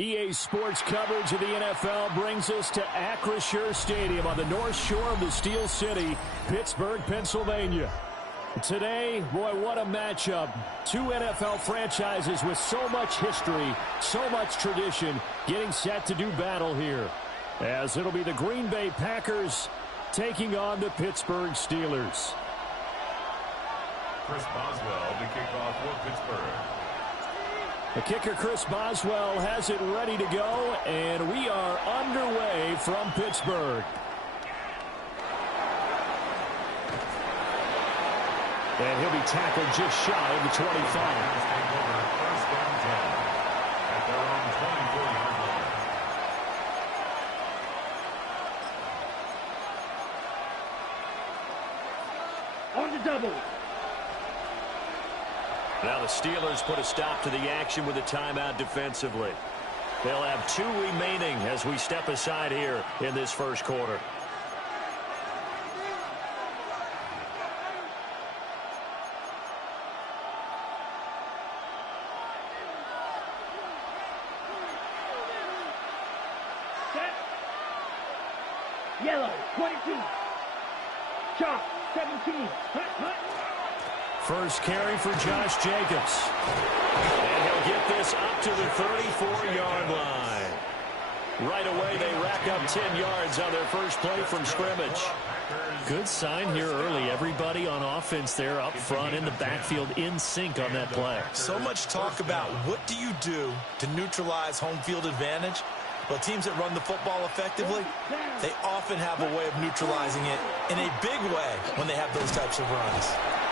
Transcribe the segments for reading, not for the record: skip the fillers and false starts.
EA Sports coverage of the NFL brings us to Acrisure Stadium on the north shore of the Steel City, Pittsburgh, Pennsylvania. Today, boy, what a matchup. Two NFL franchises with so much history, so much tradition, getting set to do battle here. As it'll be the Green Bay Packers taking on the Pittsburgh Steelers. Chris Boswell to kick off for Pittsburgh. The kicker, Chris Boswell, has it ready to go, and we are underway from Pittsburgh. And he'll be tackled just shy of the 25. First down 10 at their own 24-yard line. On the double. Now the Steelers put a stop to the action with a timeout defensively. They'll have 2 remaining as we step aside here in this first quarter. Set. Yellow, 22. Chalk, 17. Hut, hut. First carry for Josh Jacobs. And he'll get this up to the 34-yard line. Right away, they rack up 10 yards on their first play from scrimmage. Good sign here early. Everybody on offense there up front in the backfield in sync on that play. So much talk about what do you do to neutralize home field advantage? Well, teams that run the football effectively, they often have a way of neutralizing it in a big way when they have those types of runs.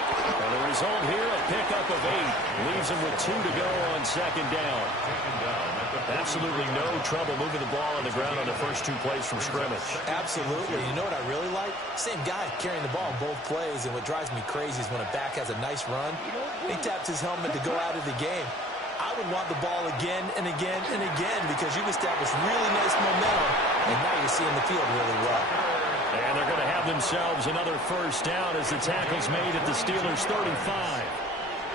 And the result here, a pickup of 8. Leaves them with 2 to go on second down. Absolutely no trouble moving the ball on the ground on the first 2 plays from scrimmage. Absolutely. You know what I really like? Same guy carrying the ball in both plays, and what drives me crazy is when a back has a nice run, he taps his helmet to go out of the game. I would want the ball again and again and again because you've established really nice momentum, and now you're seeing the field really well. And they're going to have themselves another first down as the tackle's made at the Steelers' 35.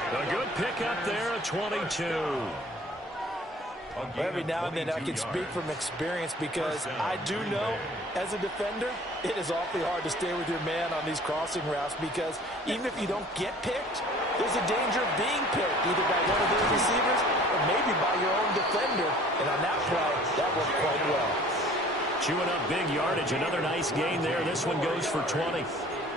A good pickup there at 22. Every now and then I can speak from experience because I do know as a defender it is awfully hard to stay with your man on these crossing routes because even if you don't get picked, there's a danger of being picked either by one of those receivers or maybe by your own defender. And on that play, that worked quite well. Chewing up big yardage. Another nice gain there. This one goes for 20.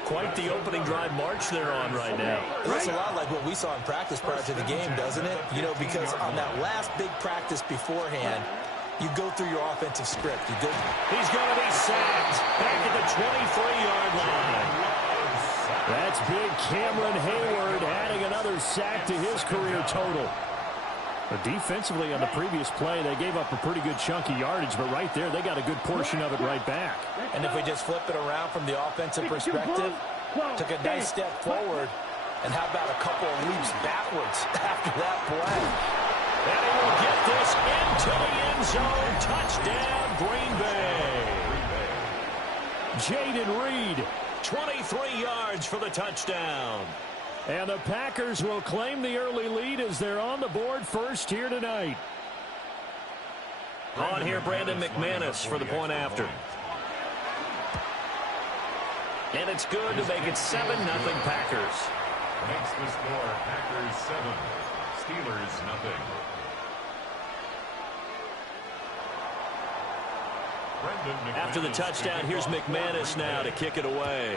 Quite the opening drive march they're on right now. It looks a lot like what we saw in practice prior to the game, doesn't it? You know, because on that last big practice beforehand, you go through your offensive script. He's going to be sacked back at the 23-yard line. That's big Cameron Hayward adding another sack to his career total. But defensively on the previous play, they gave up a pretty good chunk of yardage, but right there, they got a good portion of it right back. And if we just flip it around from the offensive perspective, took a nice step forward, and how about a couple of leaps backwards after that play? And he will get this into the end zone. Touchdown, Green Bay. Jaden Reed. 23 yards for the touchdown. And the Packers will claim the early lead as they're on the board first here tonight. On here, Brandon McManus for the point after. And it's good to make it 7-0 Packers. Makes the score Packers 7, Steelers nothing. After the touchdown, here's McManus now to kick it away.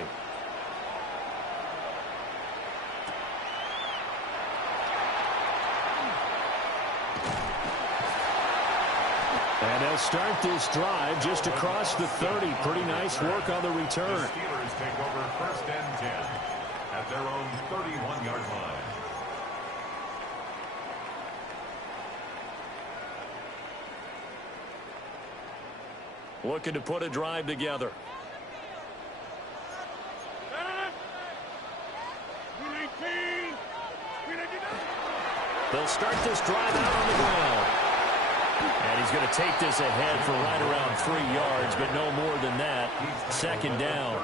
And they'll start this drive just across the 30. Pretty nice work on the return. The Steelers take over first and 10 at their own 31-yard line. Looking to put a drive together. They'll start this drive out on the ground. And he's going to take this ahead for right around 3 yards, but no more than that. Second down.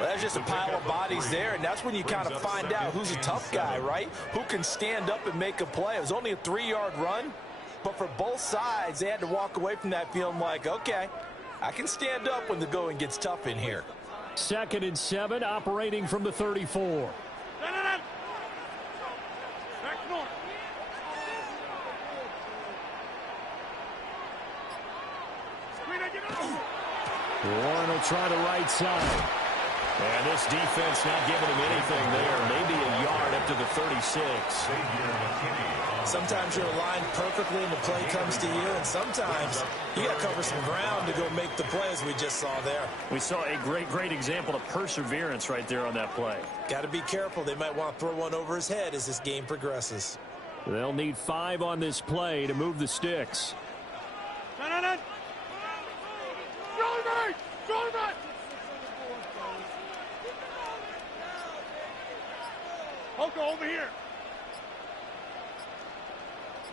Well, that's just a pile of bodies there, and that's when you kind of find out who's a tough guy, right? Who can stand up and make a play. It was only a 3-yard run, But for both sides, they had to walk away from that feeling like, okay, I can stand up when the going gets tough in here. 2nd and 7, operating from the 34. Warren will try the right side. And this defense not giving him anything there. Maybe a yard up to the 36. Sometimes you're aligned perfectly and the play comes to you, and sometimes you got to cover some ground to go make the play, as we just saw there. We saw a great example of perseverance right there on that play. Got to be careful. They might want to throw one over his head as this game progresses. They'll need 5 on this play to move the sticks. Hoko, over here.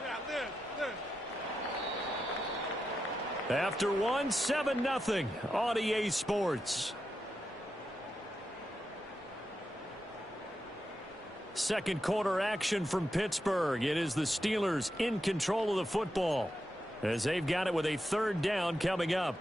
Yeah, this. After 1, 7-0 on EA Sports. Second quarter action from Pittsburgh. It is the Steelers in control of the football as they've got it with a 3rd down coming up.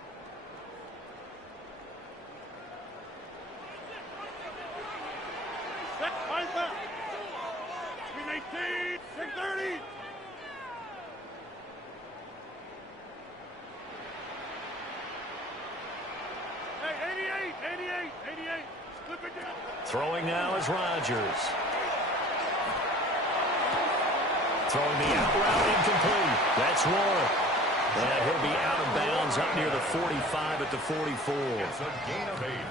Throwing now is Rodgers. Throwing the out route incomplete. That's Warren. And he'll be out of bounds up near the 45 at the 44.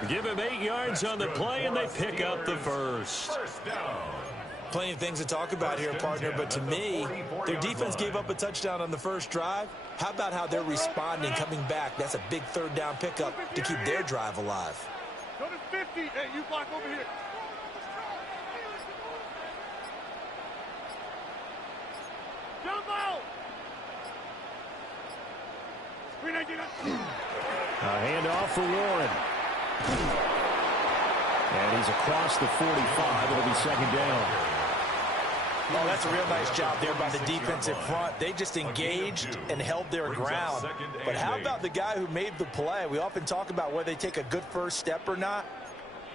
Give him 8 yards on the play, and they pick up the first. Plenty of things to talk about here, partner, but to me, their defense gave up a touchdown on the first drive. How about how they're responding, coming back? That's a big 3rd down pickup to keep their drive alive. Go to 50. Hey, you block over here. Jump out. A handoff for Warren. And he's across the 45. It'll be 2nd down. Oh, that's a real nice job there by the defensive front. They just engaged and held their ground. But how about the guy who made the play? We often talk about whether they take a good first step or not.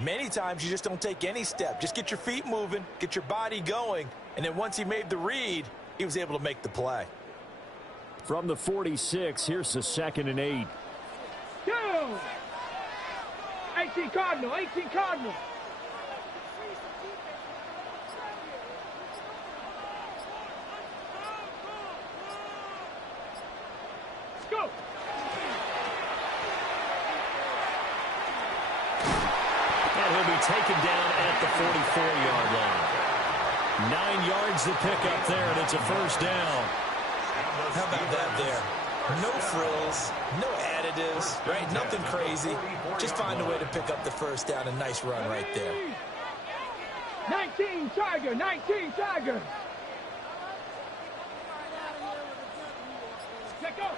Many times you just don't take any step. Just get your feet moving, get your body going, and then once he made the read, he was able to make the play. From the 46, here's the 2nd and 8. 18 Cardinal, 18 Cardinal. Go. And he'll be taken down at the 44-yard line. 9 yards to pick up there, and it's a 1st down. How about that there? No frills, no additives, right? Nothing crazy. Just find a way to pick up the 1st down. A nice run right there. 19 Tiger, 19 Tiger. Let go.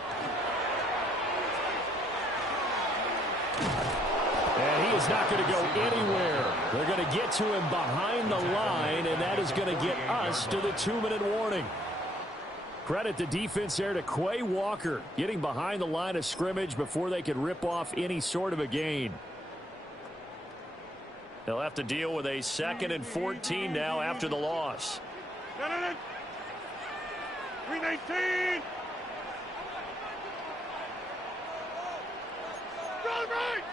And he is not going to go anywhere. They're going to get to him behind the line, and that is going to get us to the 2-minute warning. Credit the defense there to Quay Walker, getting behind the line of scrimmage before they could rip off any sort of a gain. They'll have to deal with a 2nd and 14 now after the loss. 319. Run right.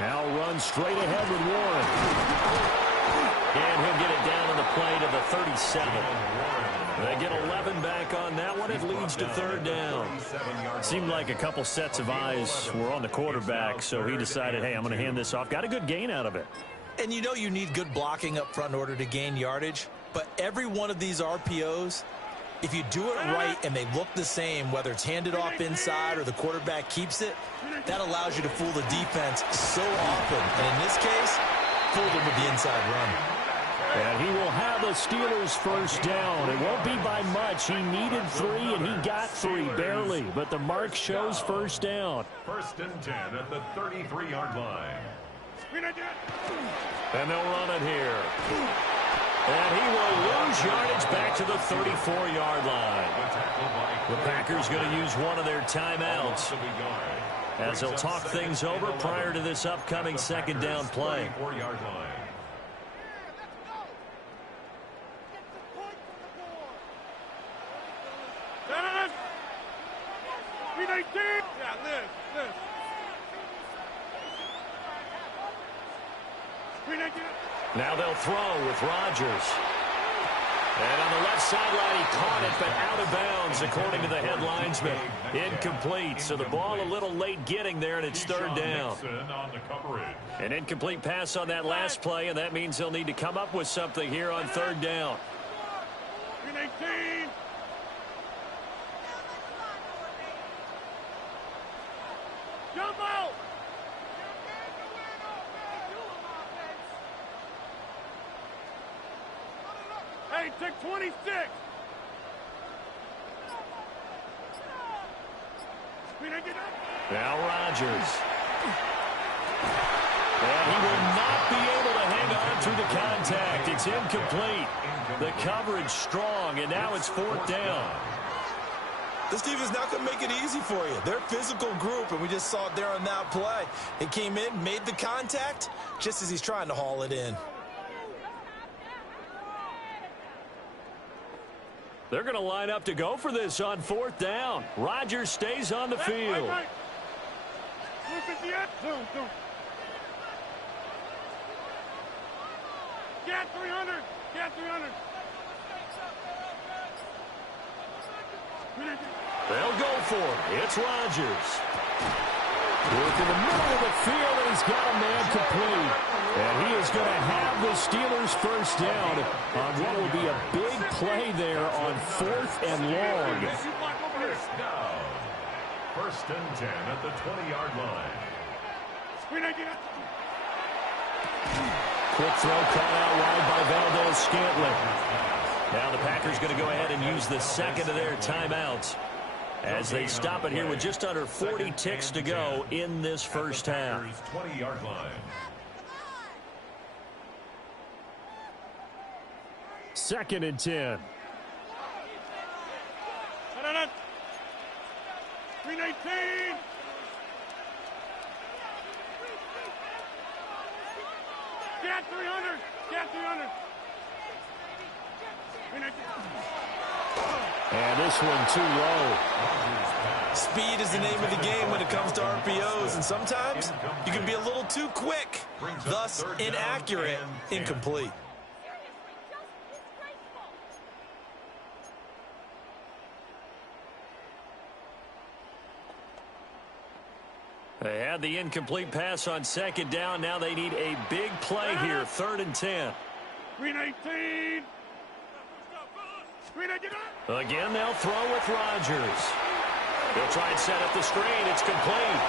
Now run straight ahead with Warren. And he'll get it down on the play to the 37. They get 11 back on that one. It leads to 3rd down. Seemed like a couple sets of eyes were on the quarterback, so he decided, hey, I'm going to hand this off. Got a good gain out of it. And you know you need good blocking up front in order to gain yardage. But every one of these RPOs, if you do it right and they look the same, whether it's handed off inside or the quarterback keeps it, that allows you to fool the defense so often. And in this case, fooled him with the inside run. And he will have the Steelers 1st down. It won't be by much. He needed 3, and he got 3, barely. But the mark shows 1st down. 1st and 10 at the 33-yard line. And they'll run it here. And he will lose yardage back to the 34-yard line. The Packers going to use one of their timeouts as they'll talk things over prior to this upcoming second down play. Now they'll throw with Rodgers. And on the left sideline, he caught it, but out of bounds, according to the head linesman. Incomplete, so the ball a little late getting there, and it's third down. An incomplete pass on that last play, and that means they'll need to come up with something here on third down. Jump out! Hey, take 26. Now Rodgers. And he will not be able to hang on through the contact. It's incomplete. The coverage strong, and now it's fourth down. This team is not going to make it easy for you. They're a physical group, and we just saw it there on that play. He came in, made the contact, just as he's trying to haul it in. They're going to line up to go for this on fourth down. Rodgers stays on the field. Get 300. Get 300. They'll go for it. It's Rodgers. Work in the middle of the field, and he's got a man complete. And he is going to have the Steelers first down on what will be a big play there on fourth and long. First and 10 at the 20-yard line. Quick throw caught out wide by Valdez-Scantling. Now the Packers going to go ahead and use the second of their timeouts as they stop it here with just under 40 ticks to go in this first half. 20-yard line. Second and 10. 319. Get 300. Get 300. And this one too low. Speed is the name of the game when it comes to RPOs, and sometimes you can be a little too quick, thus inaccurate, incomplete. They had the incomplete pass on second down. Now they need a big play here, third and 10. 319. Again, they'll throw with Rodgers. They'll try and set up the screen. It's complete.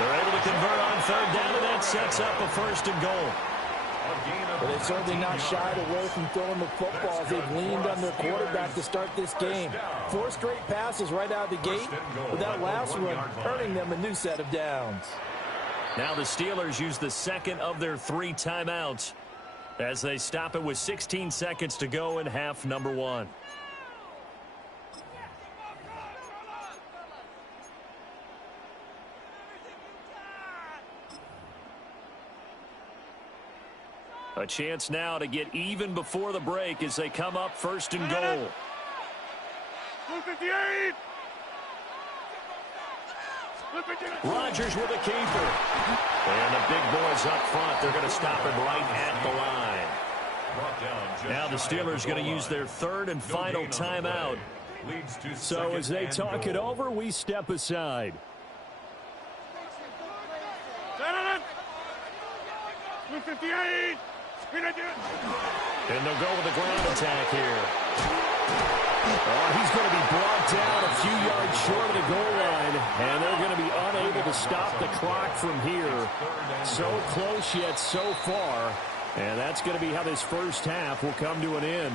They're able to convert on third down, and that sets up a first and goal. But they've certainly not shied away from throwing the football as they've leaned on their quarterback to start this game. 4 straight passes right out of the gate, with that last one earning them a new set of downs. Now the Steelers use the second of their 3 timeouts as they stop it with 16 seconds to go in half number 1. A chance now to get even before the break as they come up first and goal. 258. Rodgers with a keeper. And the big boys up front, they're going to stop him right at the line. Now the Steelers going to use their third and final timeout. So as they talk it over, we step aside. 258. And they'll go with the ground attack here. Oh, he's going to be brought down a few yards short of the goal line, and they're going to be unable to stop the clock from here. So close yet so far, and that's going to be how this first half will come to an end.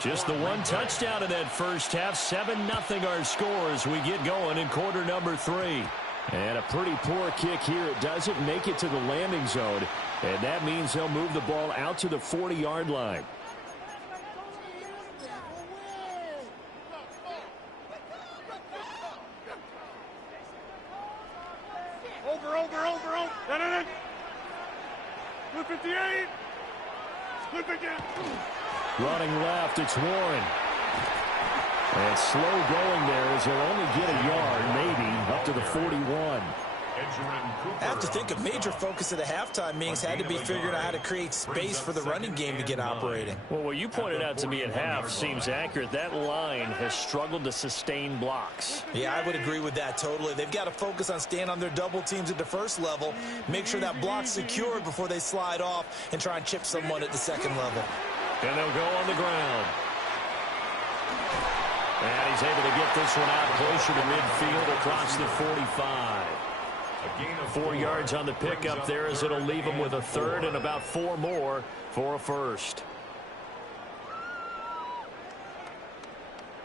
Just the one touchdown in that first half. 7-0 our score as we get going in quarter number 3. And a pretty poor kick here. It doesn't make it to the landing zone. And that means they'll move the ball out to the 40-yard line. Over. 258. 258. Running left, it's Warren. And slow going there as he'll only get a yard, maybe, up to the 41. I have to think a major focus of the halftime meetings had to be figuring out how to create space for the running game to get operating. Well, what you pointed out to me at half seems accurate. That line has struggled to sustain blocks. Yeah, I would agree with that totally. They've got to focus on staying on their double teams at the first level, make sure that block's secured before they slide off and try and chip someone at the second level. And they'll go on the ground. And he's able to get this one out closer to midfield across the 45. 4 yards on the pickup there as it'll leave him with a third and about 4 more for a first.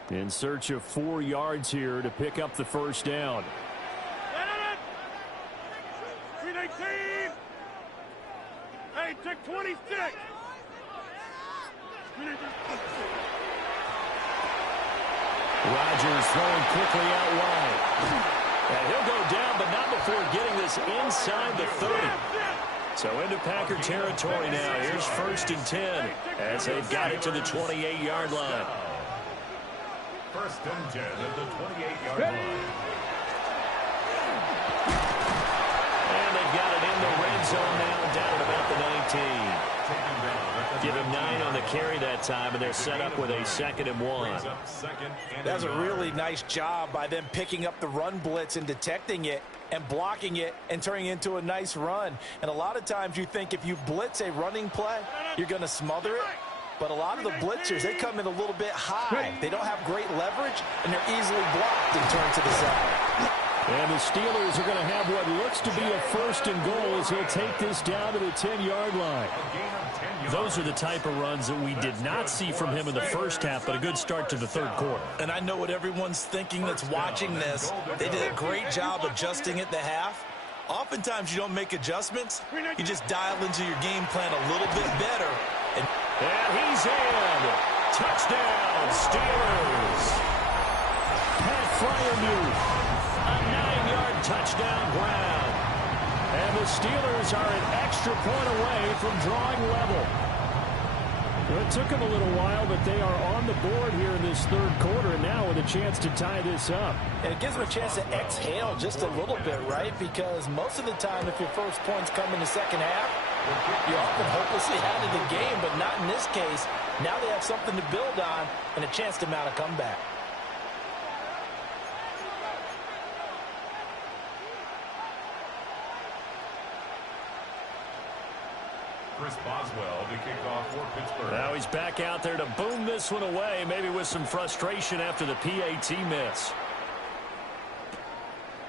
In search of 4 yards here to pick up the first down. 319. Hey, check 26. Rodgers throwing quickly out wide. And he'll go down, but not before getting this inside the 30. So into Packer territory now. Here's 1st and 10 as they've got it to the 28-yard line. 1st and 10 at the 28-yard line. And they've got it in the red zone now, down at about the 19. Give him 9 on the carry that time, and they're set up with a 2nd and 1. That's a really nice job by them picking up the run blitz and detecting it and blocking it and turning it into a nice run. And a lot of times you think if you blitz a running play, you're going to smother it. But a lot of the blitzers, they come in a little bit high. They don't have great leverage, and they're easily blocked and turned to the side. And the Steelers are going to have what looks to be a 1st and goal as he'll take this down to the 10-yard line. Those are the type of runs that we did not see from him in the first half, but a good start to the 3rd quarter. And I know what everyone's thinking that's watching this. They did a great job adjusting at the half. Oftentimes you don't make adjustments. You just dial into your game plan a little bit better. And he's in. Touchdown, Steelers. Pat Fryermuth. A 9-yard touchdown ground. And the Steelers are an extra point away from drawing level. Well, it took them a little while, but they are on the board here in this 3rd quarter, and now with a chance to tie this up. And it gives them a chance to exhale just a little bit, right? Because most of the time, if your first points come in the second half, you're often hopelessly out of the game, but not in this case. Now they have something to build on and a chance to mount a comeback. Chris Boswell to kick off for Pittsburgh. Now he's back out there to boom this one away, maybe with some frustration after the PAT miss.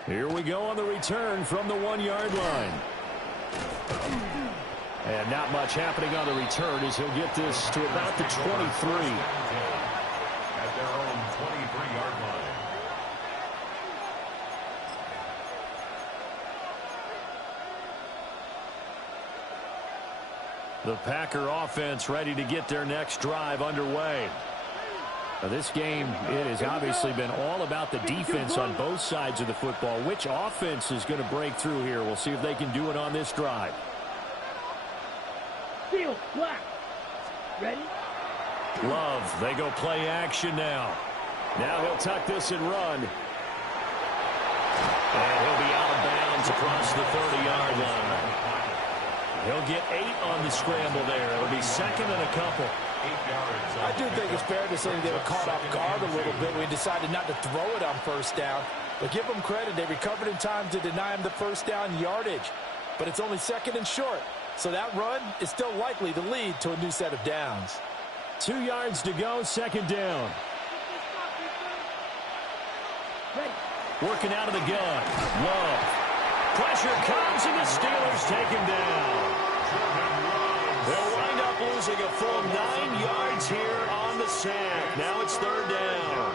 Here we go on the return from the 1-yard line. And not much happening on the return as he'll get this to about the 23. At their own 23-yard line. The Packer offense ready to get their next drive underway. Now this game, it has obviously been all about the defense on both sides of the football. Which offense is going to break through here? We'll see if they can do it on this drive. Field, black. Ready? Love, they go play action now. Now he'll tuck this and run. And he'll be out of bounds across the 30-yard line. He'll get 8 on the scramble there. It'll be 2nd and a couple. I do think it's fair to say they were caught off guard a little bit. We decided not to throw it on 1st down. But give them credit. They recovered in time to deny him the 1st down yardage. But it's only 2nd and short. So that run is still likely to lead to a new set of downs. 2 yards to go, 2nd down. Working out of the gun. Love. Pressure comes, and the Steelers take him down. They'll wind up losing a full 9 yards here on the sack. Now it's third down.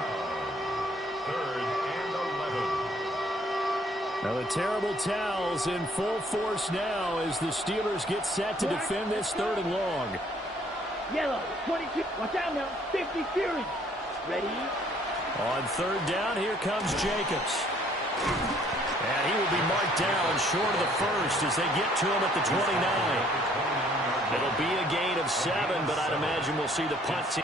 Third and 11. Now the terrible towels in full force now as the Steelers get set to defend this third and long. Yellow, 22. Watch out now. 50 Fury. Ready? On third down, here comes Jacobs. And he will be marked down short of the first as they get to him at the 29. It'll be a gain of 7, but I'd imagine we'll see the punt team.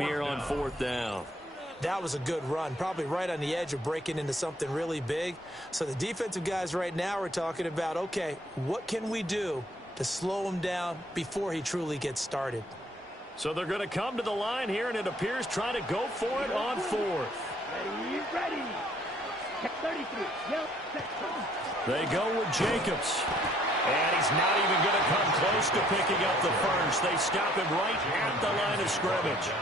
here on 4th down. That was a good run, probably right on the edge of breaking into something really big. So the defensive guys right now are talking about, okay, what can we do to slow him down before he truly gets started? So they're going to come to the line here, and it appears trying to go for it on 4th. Ready. 33. Yep. They go with Jacobs. And he's not even going to come close to picking up the first. They stop him right at the line of scrimmage.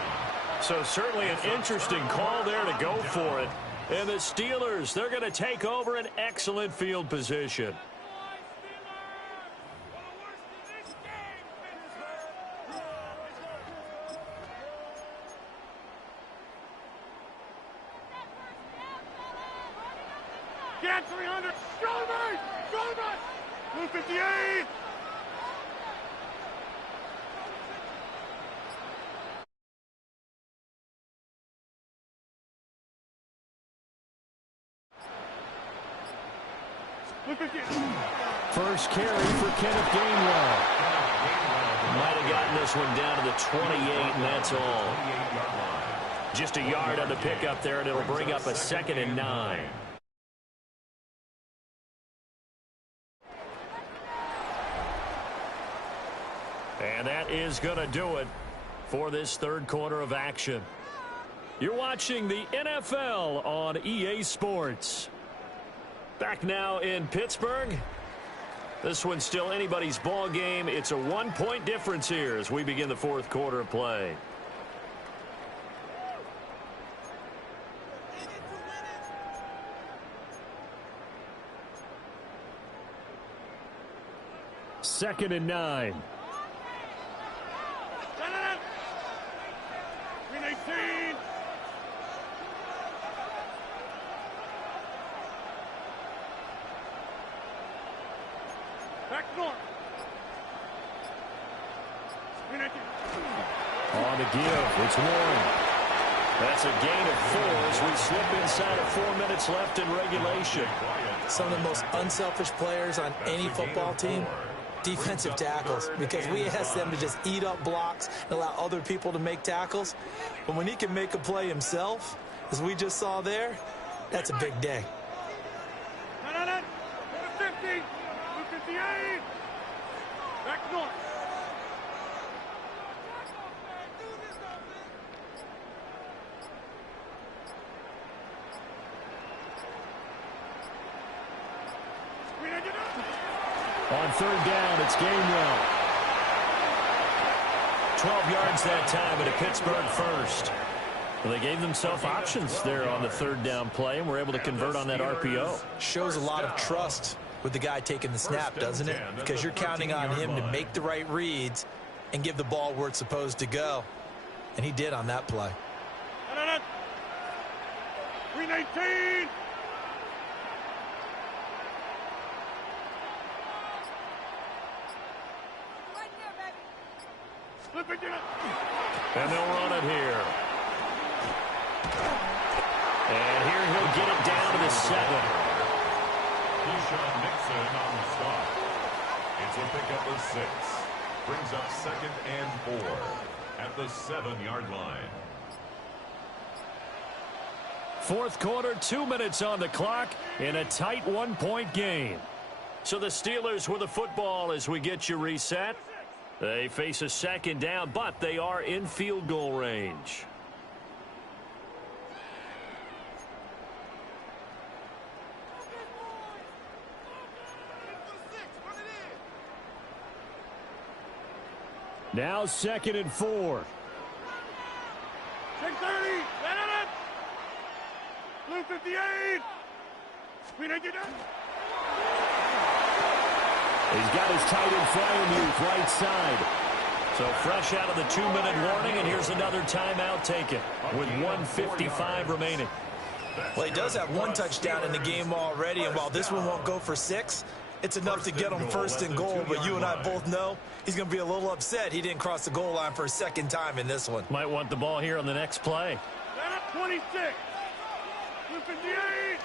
So certainly an interesting call there to go for it. And the Steelers, they're going to take over an excellent field position. Get 300. Strowman! 258! First carry for Kenneth Gainwell. Might have gotten this one down to the 28, and that's all. Just a yard on the pickup there, and it'll bring up a 2nd and 9. And that is going to do it for this third quarter of action. You're watching the NFL on EA Sports. Back now in Pittsburgh. This one's still anybody's ball game. It's a 1-point difference here as we begin the fourth quarter of play. Second and 9. On the give, it's Warren. That's a gain of 4 as we slip inside of 4 minutes left in regulation. Some of the most unselfish players on any football team, defensive tackles, because we ask them to just eat up blocks and allow other people to make tackles. But when he can make a play himself, as we just saw there, that's a big day. 50, 58, back north. On third down, it's Gainwell. 12 yards that time at a Pittsburgh first. Well, they gave themselves options there on the third down play, and were able to convert on that RPO. Shows a lot of trust with the guy taking the snap, doesn't it? Because you're counting on him to make the right reads and give the ball where it's supposed to go. And he did on that play. 319. And they'll run it here. And here he'll get it down to the 7. Nixon on the stop. It's a pickup of 6. Brings up 2nd and 4 at the 7-yard line. Fourth quarter, 2 minutes on the clock in a tight 1-point game. So the Steelers with the football as we get you reset. They face a 2nd down, but they are in field goal range. Now 2nd and 4. 630. Blue 58. He's got his tight end Freiermuth right side. So fresh out of the 2-minute warning, and here's another timeout taken with 1:55 remaining. Well, he does have 1 touchdown in the game already, and while this one won't go for 6, it's enough to get him 1st and goal. But you and I both know he's going to be a little upset he didn't cross the goal line for a 2nd time in this one. Might want the ball here on the next play. 26. Blue 58.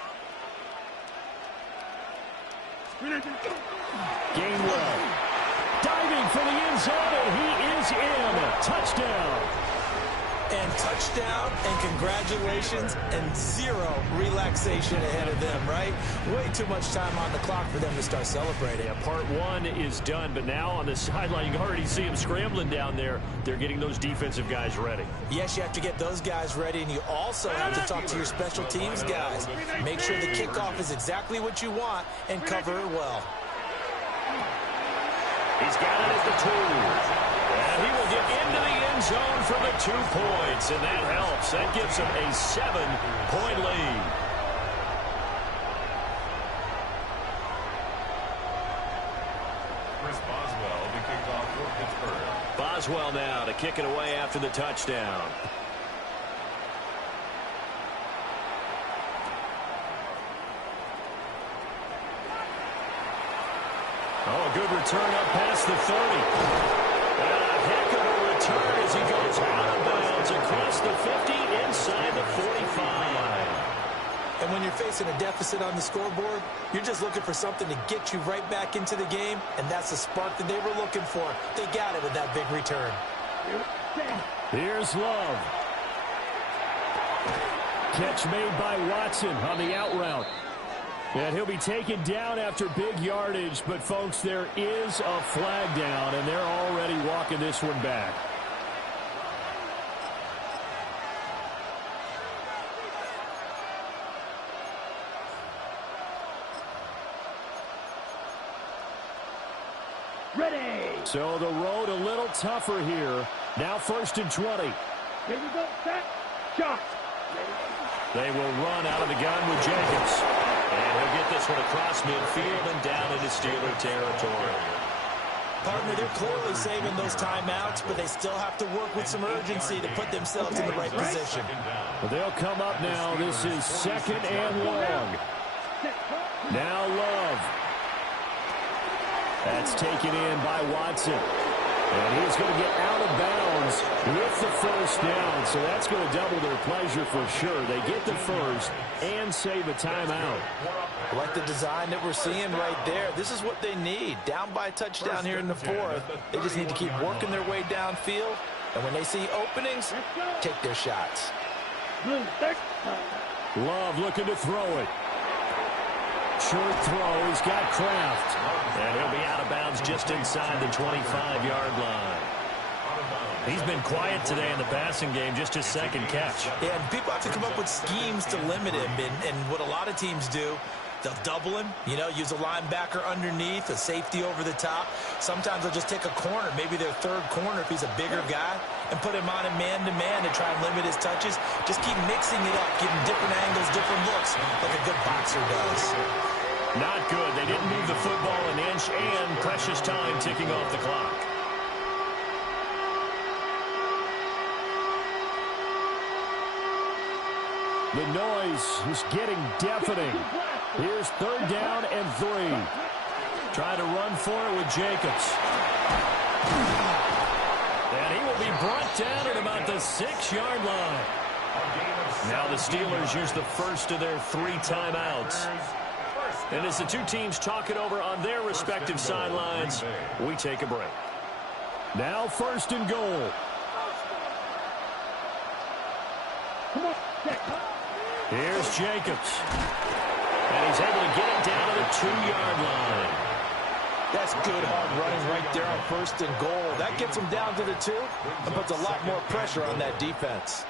Gainwell diving for the end zone, and he is in. Touchdown. And touchdown and congratulations and zero relaxation ahead of them, right? Way too much time on the clock for them to start celebrating. Yeah, part one is done, but now on the sideline, you can already see them scrambling down there. They're getting those defensive guys ready. Yes, you have to get those guys ready, and you also have to talk to your special teams guys. Make sure the kickoff is exactly what you want and cover it well. He's got it at the 2. And he will get into the end zone for the 2 points, and that helps. That gives him a 7-point lead. Chris Boswell to kick off for Pittsburgh. Boswell now to kick it away after the touchdown. Oh, a good return up past the 30. And a heck of a return as he goes out of bounds across the 50 inside the 45. And when you're facing a deficit on the scoreboard, you're just looking for something to get you right back into the game, and that's the spark that they were looking for. They got it with that big return. Here's Love. Catch made by Watson on the out route. And he'll be taken down after big yardage, but, folks, there is a flag down, and they're already walking this one back. Ready. So the road a little tougher here. Now 1st and 20. Here we go. Set. Shot. They will run out of the gun with Jacobs. And he'll get this one across midfield and down into Steeler territory. Partner, they're clearly saving those timeouts, but they still have to work with some urgency to put themselves in the right position. Well, they'll come up now. This is 2nd and long. Now Love. That's taken in by Watson. And he's going to get out of bounds with the 1st down. So that's going to double their pleasure for sure. They get the 1st and save a timeout. I like the design that we're seeing right there. This is what they need. Down by a touchdown here in the 4th. They just need to keep working their way downfield. And when they see openings, take their shots. Love looking to throw it. Short throw. He's got Kraft. And he'll be out of bounds just inside the 25-yard line. He's been quiet today in the passing game, just his 2nd catch. Yeah, and people have to come up with schemes to limit him. And what a lot of teams do, they'll double him, use a linebacker underneath, a safety over the top. Sometimes they'll just take a corner, maybe their 3rd corner if he's a bigger guy, and put him on a man-to-man to try and limit his touches. Just keep mixing it up, giving different angles, different looks, like a good boxer does. Not good. They didn't move the football an inch, and precious time ticking off the clock. The noise is getting deafening. Here's 3rd down and 3. Trying to run for it with Jacobs. And he will be brought down at about the 6-yard line. Now the Steelers use the 1st of their 3 timeouts. And as the 2 teams talk it over on their respective sidelines, we take a break. Now 1st and goal. Here's Jacobs. And he's able to get it down to the 2-yard line. That's good hard running right there on 1st and goal. That gets them down to the 2 and puts a lot more pressure on that defense.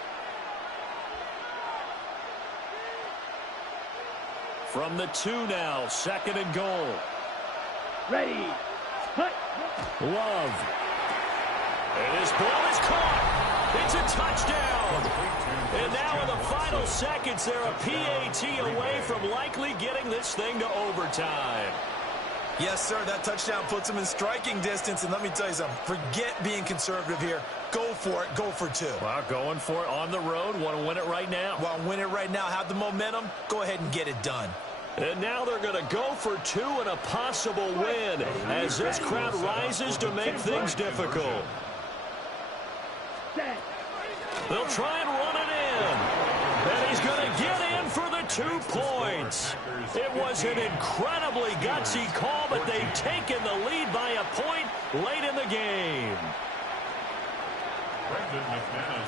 From the 2 now, 2nd and goal. Ready. Hut. Love. And his ball is caught. It's a touchdown. And now in the final seconds, they're a PAT away from likely getting this thing to overtime. Yes, sir, that touchdown puts them in striking distance. And let me tell you something, forget being conservative here. Go for it, go for 2. Well, going for it on the road. Want to win it right now. Well, win it right now, have the momentum, go ahead and get it done. And now they're going to go for 2 and a possible win as this crowd rises to make things difficult. They'll try and run it in. And he's going to get in for the 2 points. It was an incredibly gutsy call, but they've taken the lead by a point late in the game.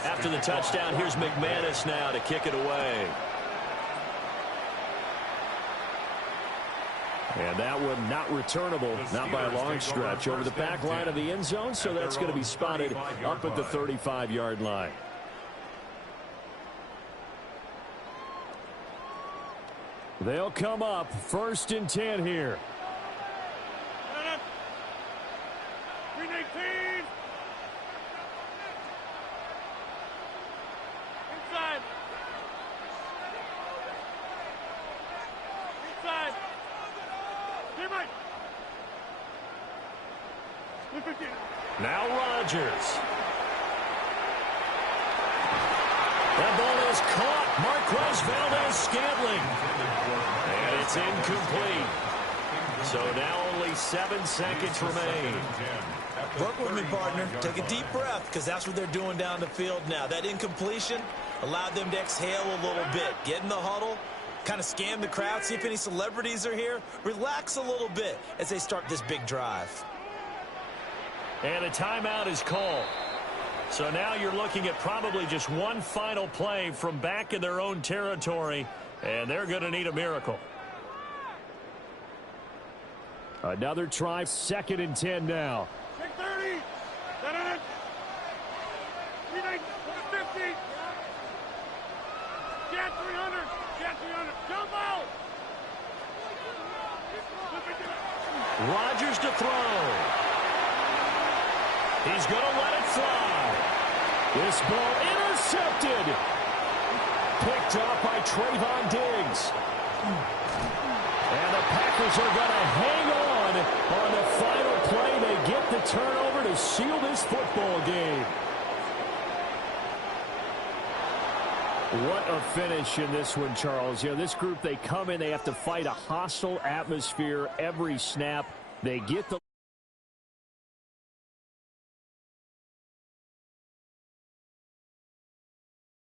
After the touchdown, here's McManus now to kick it away. And that one not returnable, not by a long stretch, over the back line of the end zone, so that's going to be spotted up at the 35-yard line. They'll come up 1st and 10 here. 319. Inside. Inside. Get right. Now Rodgers. That ball is caught. Marquez Valdez-Scantling. And it's incomplete. So now only 7 seconds remain. Work with me, partner. Take a deep breath, because that's what they're doing down the field now. That incompletion allowed them to exhale a little bit. Get in the huddle, kind of scan the crowd, see if any celebrities are here. Relax a little bit as they start this big drive. And a timeout is called. So now you're looking at probably just one final play from back in their own territory, and they're going to need a miracle. Another try, 2nd and 10 now. 630. 350. Cat 300. Cat 300. Jump out. Rodgers to throw. He's going to let it fly. This ball intercepted. Picked off by Trayvon Diggs. And the Packers are going to hang on the final play. They get the turnover to seal this football game. What a finish in this one, Charles. You know, this group, they come in, they have to fight a hostile atmosphere every snap. They get the